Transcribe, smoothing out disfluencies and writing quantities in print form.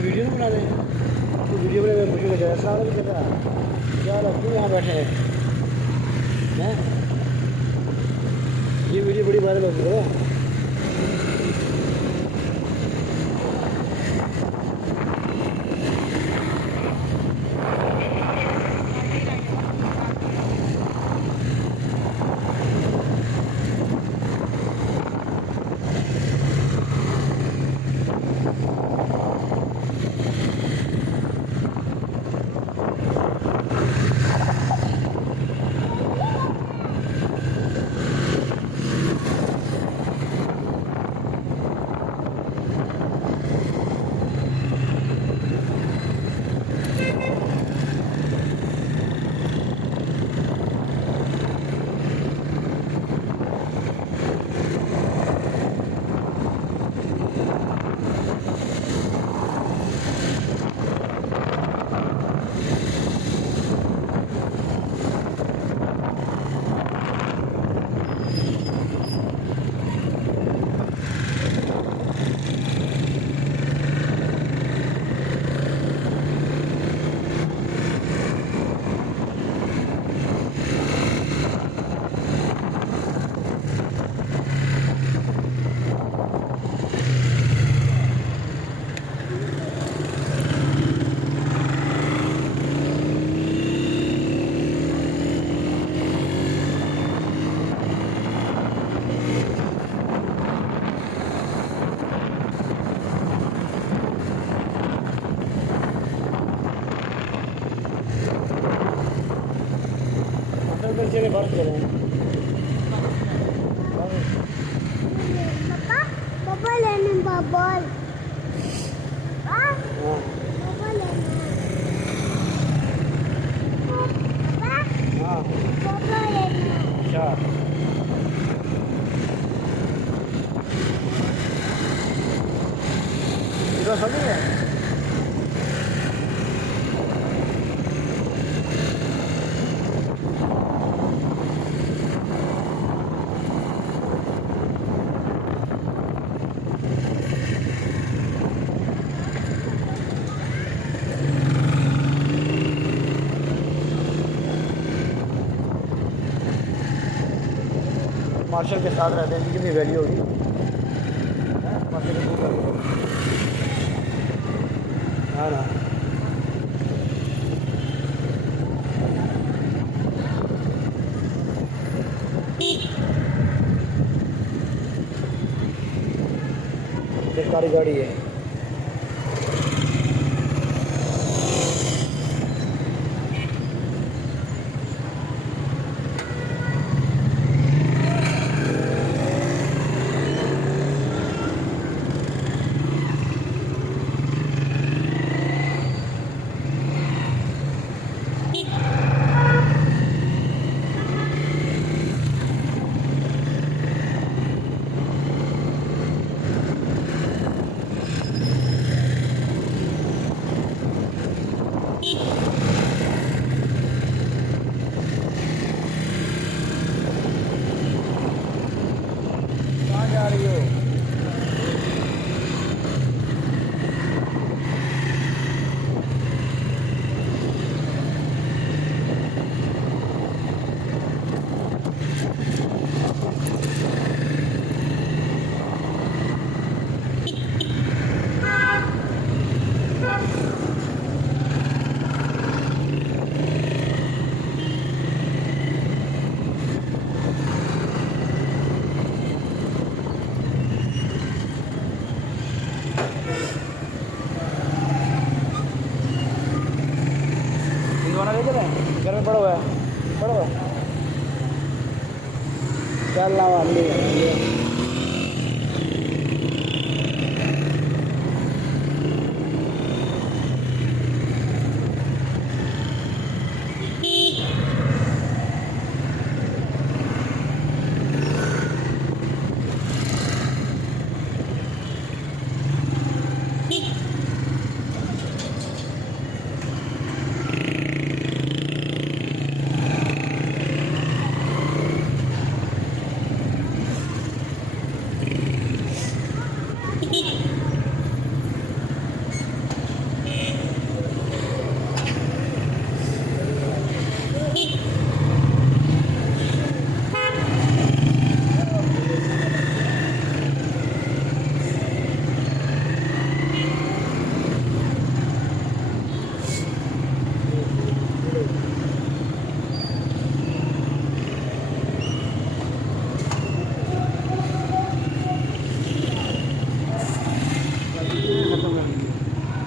video नहीं बना दे तो वीडियो बने मुझे लगा ऐसा नहीं कर रहा क्या लोग क्यों यहाँ बैठे हैं ये वीडियो बड़ी वायरल होगी करो बच्चे ने बात करें पापा लेने बबल पापा लेने पापा हाँ पापा लेने अच्छा इधर सभी है मार्शल के साथ रहते हैं इनकी भी वैल्यू होगी हाँ ना सरकारी गाड़ी है जा रही हो खिलौना लेके जाए घर में पड़ा हुआ है चल ना